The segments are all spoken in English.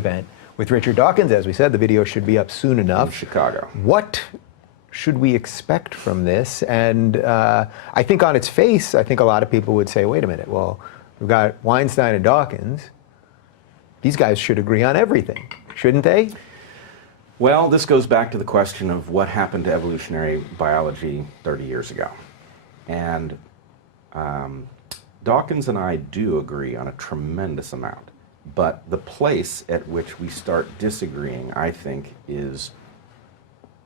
event with Richard Dawkins. As we said, the video should be up soon enough. In Chicago. What should we expect from this? And I think on its face, I think a lot of people would say, wait a minute, well, we've got Weinstein and Dawkins. These guys should agree on everything, shouldn't they? Well, this goes back to the question of what happened to evolutionary biology 30 years ago. And Dawkins and I do agree on a tremendous amount. But the place at which we start disagreeing, I think, is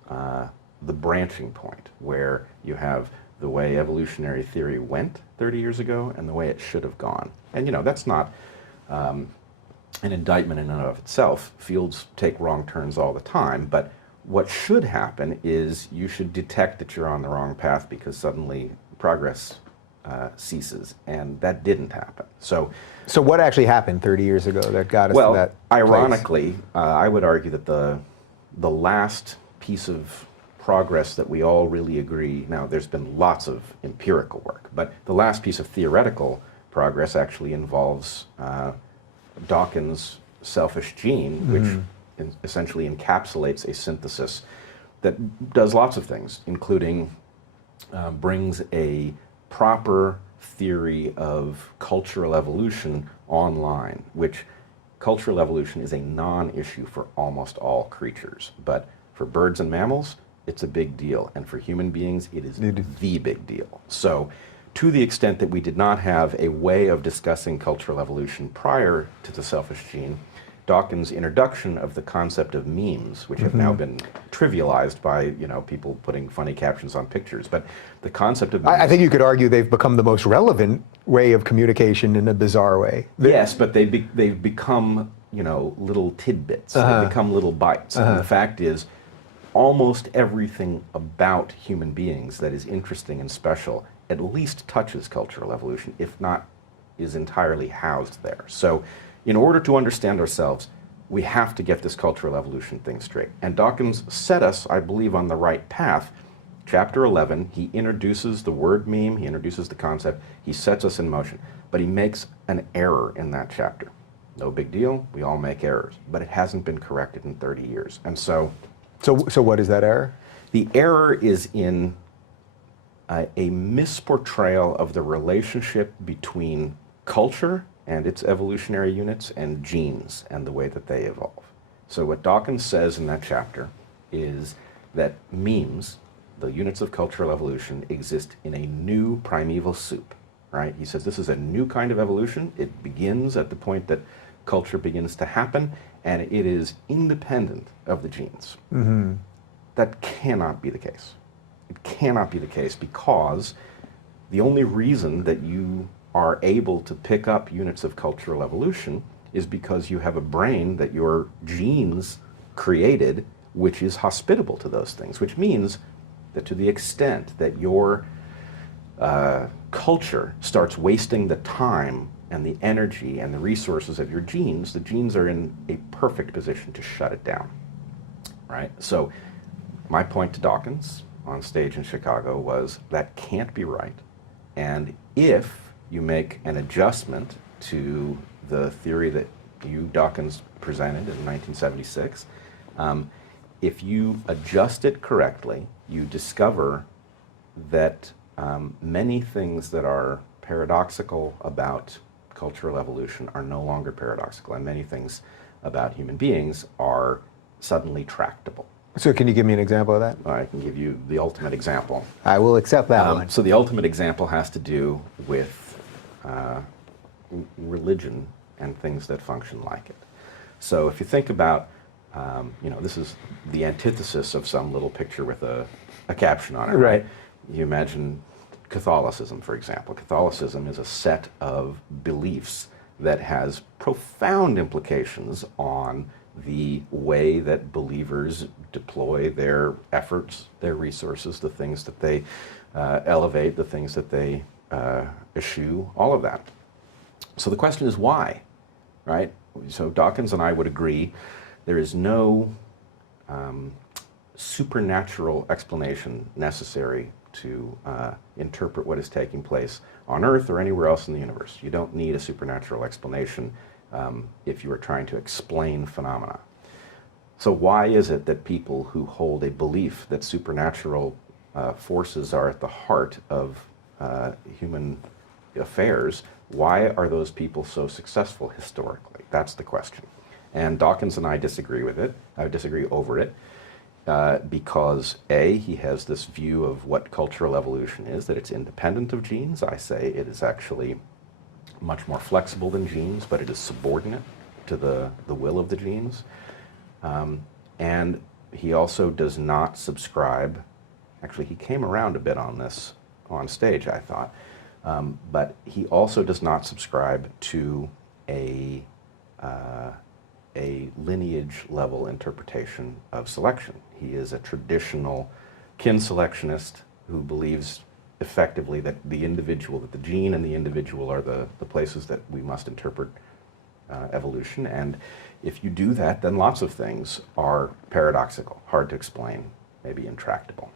the branching point, where you have the way evolutionary theory went 30 years ago and the way it should have gone. And, you know, that's not an indictment in and of itself. Fields take wrong turns all the time, but what should happen is you should detect that you're on the wrong path because suddenly progress ceases, and that didn't happen. So what actually happened 30 years ago that got us to that ironically, I would argue that the last piece of progress that we all really agree, now there's been lots of empirical work, but the last piece of theoretical progress actually involves Dawkins' selfish gene, which essentially encapsulates a synthesis that does lots of things, including brings a proper theory of cultural evolution online, which cultural evolution is a non-issue for almost all creatures. But for birds and mammals, it's a big deal. And for human beings, it is the big deal. So to the extent that we did not have a way of discussing cultural evolution prior to the selfish gene, Dawkins' introduction of the concept of memes, which have now been trivialized by, you know, people putting funny captions on pictures, but the concept of memes, I think you could argue they've become the most relevant way of communication in a bizarre way. Yes, but they've become, you know, little tidbits. They've become little bites. And the fact is, almost everything about human beings that is interesting and special at least touches cultural evolution, if not is entirely housed there. So in order to understand ourselves, we have to get this cultural evolution thing straight. And Dawkins set us, I believe, on the right path. Chapter 11, he introduces the word meme, he introduces the concept, he sets us in motion. But he makes an error in that chapter. No big deal, we all make errors. But it hasn't been corrected in 30 years. And so what is that error? The error is in a misportrayal of the relationship between culture and its evolutionary units and genes and the way that they evolve. So what Dawkins says in that chapter is that memes, the units of cultural evolution, exist in a new primeval soup, right? He says this is a new kind of evolution. It begins at the point that culture begins to happen, and it is independent of the genes. That cannot be the case. It cannot be the case because the only reason that you are able to pick up units of cultural evolution is because you have a brain that your genes created, which is hospitable to those things, which means that to the extent that your culture starts wasting the time and the energy and the resources of your genes, the genes are in a perfect position to shut it down, right? So my point to Dawkins on stage in Chicago was that can't be right. And if you make an adjustment to the theory that you, Dawkins, presented in 1976, if you adjust it correctly, you discover that many things that are paradoxical about cultural evolution are no longer paradoxical, and many things about human beings are suddenly tractable. So can you give me an example of that? I can give you the ultimate example. I will accept that one. So the ultimate example has to do with religion and things that function like it. So if you think about, you know, this is the antithesis of some little picture with a caption on it, right? You imagine Catholicism, for example. Catholicism is a set of beliefs that has profound implications on the way that believers deploy their efforts, their resources, the things that they elevate, the things that they eschew, all of that. So the question is why, right? So Dawkins and I would agree there is no supernatural explanation necessary to interpret what is taking place on Earth or anywhere else in the universe. You don't need a supernatural explanation if you were trying to explain phenomena. So why is it that people who hold a belief that supernatural forces are at the heart of human affairs, why are those people so successful historically? That's the question. And Dawkins and I disagree with it. I disagree over it because A, he has this view of what cultural evolution is, that it's independent of genes. I say it is actually much more flexible than genes, but it is subordinate to the will of the genes. And he also does not subscribe, actually he came around a bit on this on stage, I thought, but he also does not subscribe to a lineage level interpretation of selection. He is a traditional kin selectionist who believes effectively that the individual, that the gene and the individual are the places that we must interpret evolution. And if you do that, then lots of things are paradoxical, hard to explain, maybe intractable.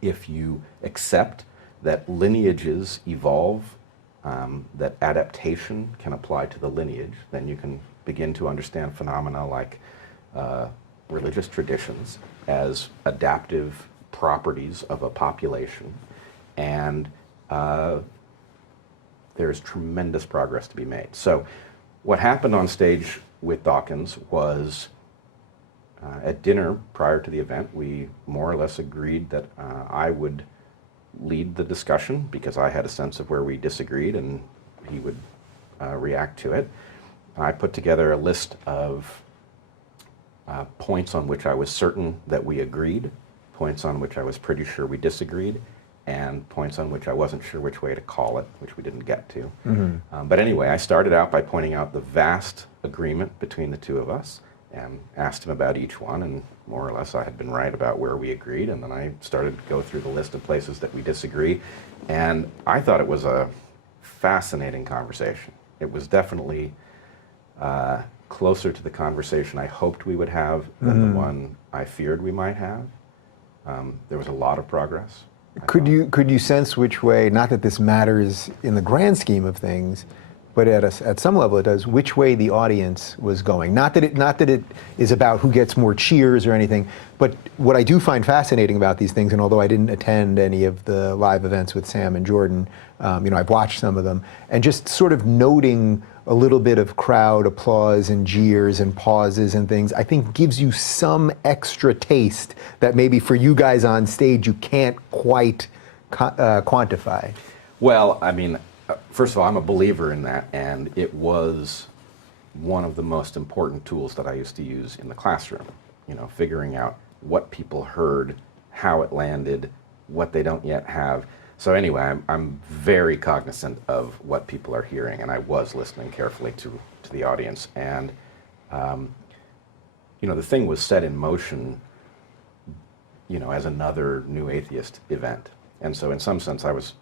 If you accept that lineages evolve, that adaptation can apply to the lineage, then you can begin to understand phenomena like religious traditions as adaptive properties of a population. And there's tremendous progress to be made. So what happened on stage with Dawkins was at dinner prior to the event, we more or less agreed that I would lead the discussion because I had a sense of where we disagreed and he would react to it. And I put together a list of points on which I was certain that we agreed, points on which I was pretty sure we disagreed, and points on which I wasn't sure which way to call it, which we didn't get to. Mm-hmm. But anyway, I started out by pointing out the vast agreement between the two of us and asked him about each one, and more or less I had been right about where we agreed, and then I started to go through the list of places that we disagree, and I thought it was a fascinating conversation. It was definitely closer to the conversation I hoped we would have than the one I feared we might have. There was a lot of progress. Could you sense which way, not that this matters in the grand scheme of things, but at some level it does, which way the audience was going? Not that it is about who gets more cheers or anything, but what I do find fascinating about these things, and although I didn't attend any of the live events with Sam and Jordan, I've watched some of them, and just sort of noting a little bit of crowd applause and jeers and pauses and things, I think gives you some extra taste that maybe for you guys on stage you can't quite quantify. Well, I mean, first of all, I'm a believer in that, and it was one of the most important tools that I used to use in the classroom, figuring out what people heard, how it landed, what they don't yet have. So anyway, I'm very cognizant of what people are hearing, and I was listening carefully to the audience. And, the thing was set in motion, as another New Atheist event. And so in some sense, I was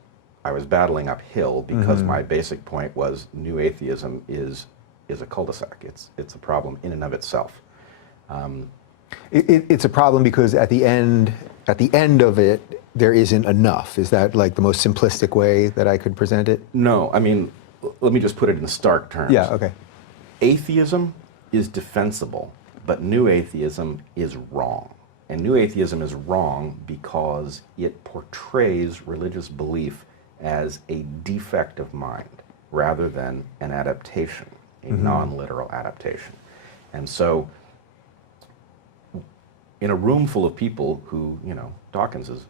battling uphill because my basic point was New Atheism is a cul-de-sac. It's a problem in and of itself. It's a problem because at the end of it, there isn't enough. Is that like the most simplistic way that I could present it? No, I mean, let me just put it in stark terms. Yeah, okay. Atheism is defensible, but New Atheism is wrong. And New Atheism is wrong because it portrays religious belief as a defect of mind rather than an adaptation, a non-literal adaptation. And so in a room full of people who, Dawkins is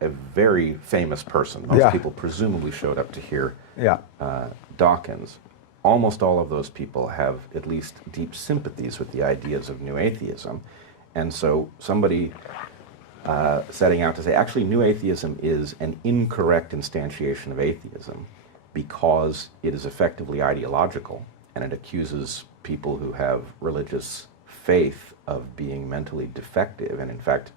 a very famous person. Most people presumably showed up to hear Dawkins. Almost all of those people have at least deep sympathies with the ideas of New Atheism. And so somebody setting out to say, actually, New Atheism is an incorrect instantiation of atheism because it is effectively ideological, and it accuses people who have religious faith of being mentally defective. And in fact,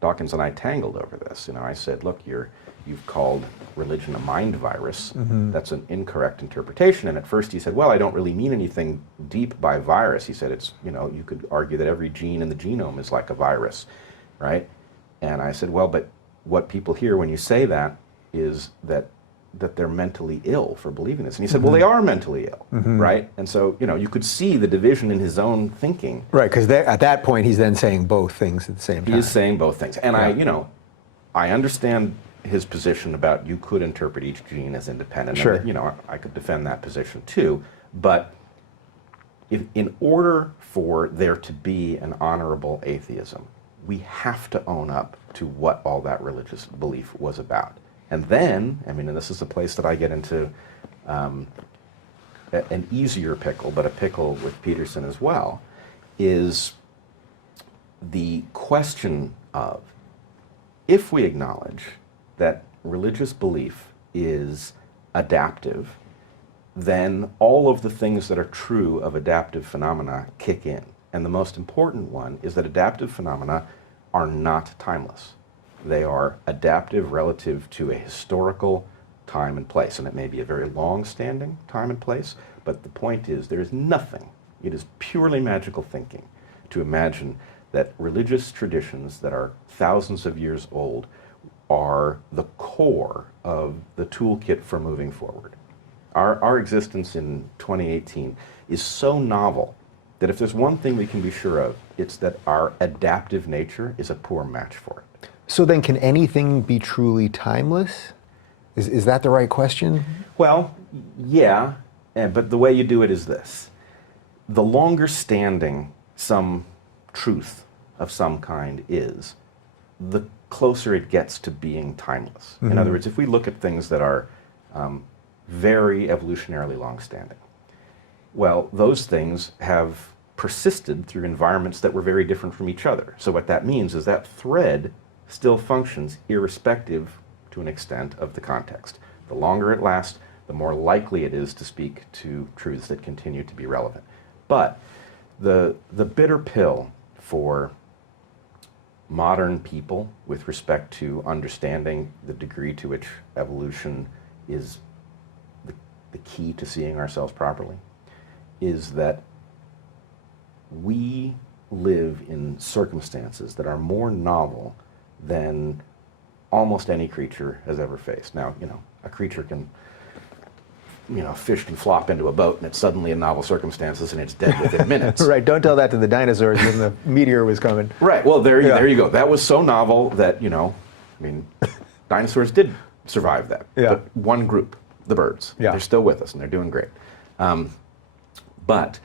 Dawkins and I tangled over this. I said, look, you've called religion a mind virus. That's an incorrect interpretation. And at first he said, well, I don't really mean anything deep by virus. He said, it's, you could argue that every gene in the genome is like a virus, right? And I said, well, but what people hear when you say that is that that they're mentally ill for believing this. And he said, well, they are mentally ill, right? And so, you could see the division in his own thinking. Right, because at that point, he's then saying both things at the same time. He is saying both things. And I understand his position about you could interpret each gene as independent. Sure. And, I could defend that position too. But in order for there to be an honorable atheism, we have to own up to what all that religious belief was about. And then, and this is a place that I get into an easier pickle, but a pickle with Peterson as well, is the question of, if we acknowledge that religious belief is adaptive, then all of the things that are true of adaptive phenomena kick in. And the most important one is that adaptive phenomena are not timeless. They are adaptive relative to a historical time and place. And it may be a very long-standing time and place, but the point is there is nothing, it is purely magical thinking, to imagine that religious traditions that are thousands of years old are the core of the toolkit for moving forward. Our existence in 2018 is so novel that if there's one thing we can be sure of, it's that our adaptive nature is a poor match for it. So then can anything be truly timeless? Is that the right question? Well, yeah, but the way you do it is this. The longer standing some truth of some kind is, the closer it gets to being timeless. In other words, if we look at things that are very evolutionarily long-standing, well, those things have persisted through environments that were very different from each other. So what that means is that thread still functions irrespective, to an extent, of the context. The longer it lasts, the more likely it is to speak to truths that continue to be relevant. But the bitter pill for modern people with respect to understanding the degree to which evolution is the key to seeing ourselves properly is that we live in circumstances that are more novel than almost any creature has ever faced. Now, a creature can, fish can flop into a boat and it's suddenly in novel circumstances and it's dead within minutes. Right, don't tell that to the dinosaurs when the meteor was coming. Right, well, there you go. That was so novel that, dinosaurs did survive that. Yeah. But one group, the birds, they're still with us and they're doing great. But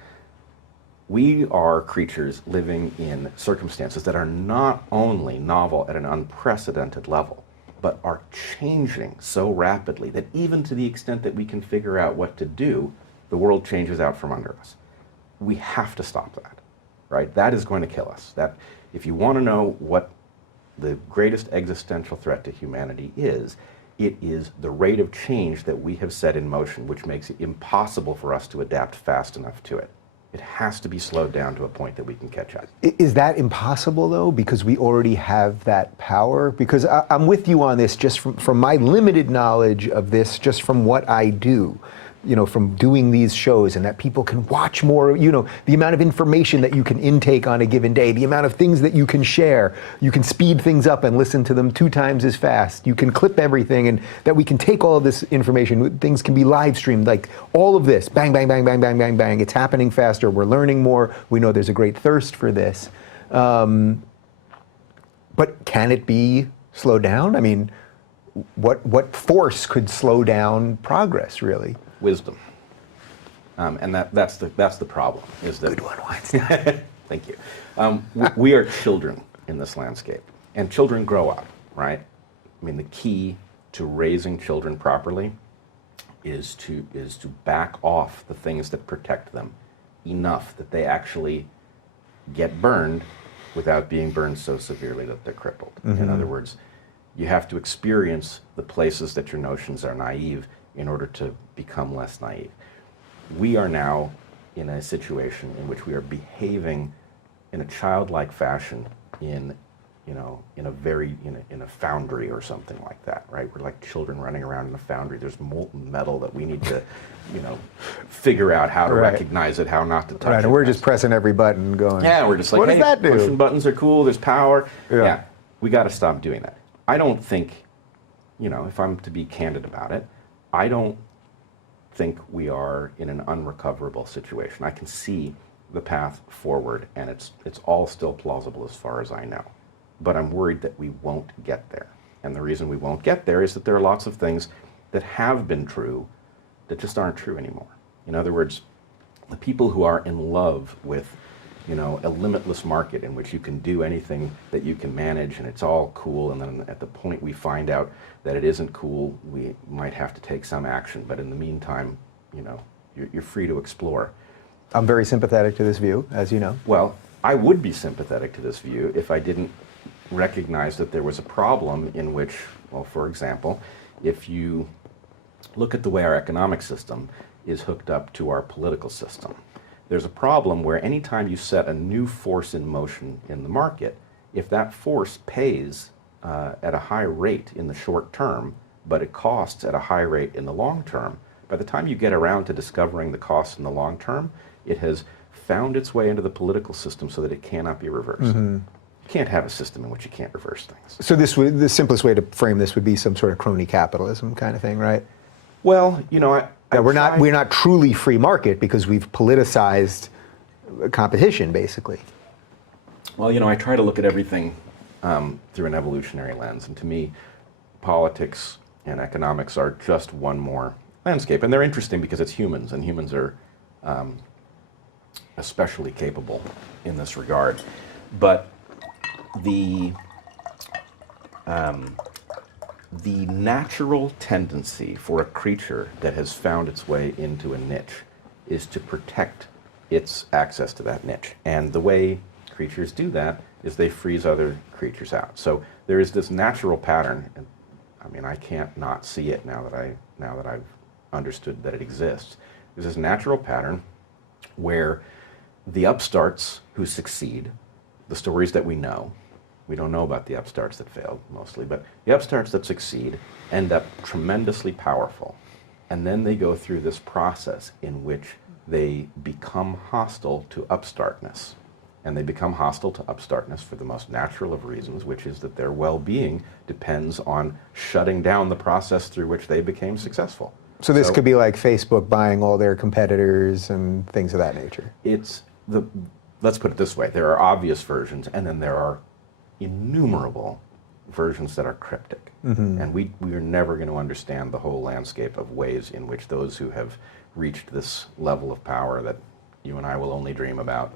we are creatures living in circumstances that are not only novel at an unprecedented level, but are changing so rapidly that even to the extent that we can figure out what to do, the world changes out from under us. We have to stop that, right? That is going to kill us. That, if you want to know what the greatest existential threat to humanity is, it is the rate of change that we have set in motion, which makes it impossible for us to adapt fast enough to it. It has to be slowed down to a point that we can catch up. Is that impossible, though, because we already have that power? Because I'm with you on this just from my limited knowledge of this, just from what I do, from doing these shows, and that people can watch more, the amount of information that you can intake on a given day, the amount of things that you can share. You can speed things up and listen to them 2 times as fast. You can clip everything, and that we can take all of this information. Things can be live streamed, like all of this, bang, bang, bang, bang, bang, bang, bang. It's happening faster. We're learning more. We know there's a great thirst for this. But can it be slowed down? I mean, what force could slow down progress, really? Wisdom, and that's the problem. Is that good one, Weinstein? Thank you. We are children in this landscape, and children grow up, right? The key to raising children properly is to back off the things that protect them enough that they actually get burned without being burned so severely that they're crippled. In other words, you have to experience the places that your notions are naive in order to become less naive. We are now in a situation in which we are behaving in a childlike fashion in a foundry or something like that, right? We're like children running around in a foundry. There's molten metal that we need to, figure out how to recognize it, how not to touch it. Right, and we're just pressing every button going, yeah, we're just like, what does that do? Pushing buttons are cool, there's power. Yeah, we got to stop doing that. I don't think, if I'm to be candid about it, I don't think we are in an unrecoverable situation. I can see the path forward, and it's all still plausible as far as I know. But I'm worried that we won't get there. And the reason we won't get there is that there are lots of things that have been true that just aren't true anymore. In other words, the people who are in love with, you know, a limitless market in which you can do anything that you can manage and it's all cool, and then at the point we find out that it isn't cool, we might have to take some action. But in the meantime, you know, you're free to explore. I'm very sympathetic to this view, as you know. Well, I would be sympathetic to this view if I didn't recognize that there was a problem in which, well, for example, if you look at the way our economic system is hooked up to our political system, there's a problem where anytime you set a new force in motion in the market, if that force pays at a high rate in the short term, but it costs at a high rate in the long term, by the time you get around to discovering the costs in the long term, it has found its way into the political system so that it cannot be reversed. Mm-hmm. You can't have a system in which you can't reverse things. So the simplest way to frame this would be some sort of crony capitalism kind of thing, right? Well, you know, we're not truly free market because we've politicized competition, basically. Well, you know, I try to look at everything through an evolutionary lens, and to me, politics and economics are just one more landscape, and they're interesting because it's humans, and humans are especially capable in this regard. But the natural tendency for a creature that has found its way into a niche is to protect its access to that niche. And the way creatures do that is they freeze other creatures out. So there is this natural pattern, and I mean, I can't not see it now that I've understood that it exists. There's this natural pattern where the upstarts who succeed, the stories that we don't know about the upstarts that failed mostly, but the upstarts that succeed end up tremendously powerful. And then they go through this process in which they become hostile to upstartness. And they become hostile to upstartness for the most natural of reasons, which is that their well-being depends on shutting down the process through which they became successful. So this could be like Facebook buying all their competitors and things of that nature. Let's put it this way, there are obvious versions, and then there are innumerable versions that are cryptic. Mm-hmm. And we are never going to understand the whole landscape of ways in which those who have reached this level of power that you and I will only dream about,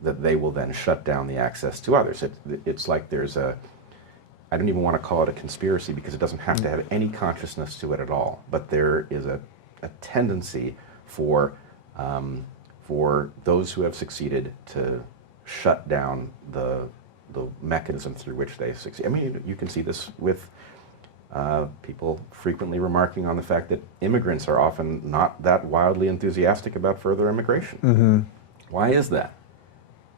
that they will then shut down the access to others. It's like there's I don't even want to call it a conspiracy because it doesn't have to have any consciousness to it at all, but there is a tendency for those who have succeeded to shut down the mechanism through which they succeed. I mean, you can see this with people frequently remarking on the fact that immigrants are often not that wildly enthusiastic about further immigration. Mm-hmm. Why is that?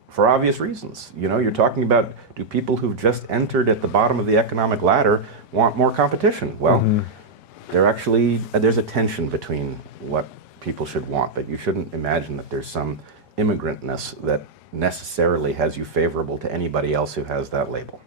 For obvious reasons. You know, you're talking about, do people who've just entered at the bottom of the economic ladder want more competition? Well, mm-hmm. There's a tension between what people should want, but you shouldn't imagine that there's some immigrantness that necessarily has you favorable to anybody else who has that label.